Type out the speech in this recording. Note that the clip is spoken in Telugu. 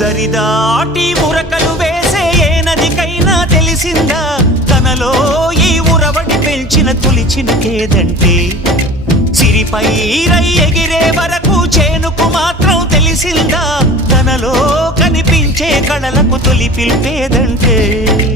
దరిదాటి ఉరకలు వేసే ఏ నదికైనా తెలిసిందా తనలో ఈ ఉరవడి పెంచిన తొలిచిన కేదంటే సిరిపై రై ఎగిరే వరకు చేనుకు మాత్రం తెలిసిందా తనలో కనిపించే కళలకు తొలి పిలిపేదంటే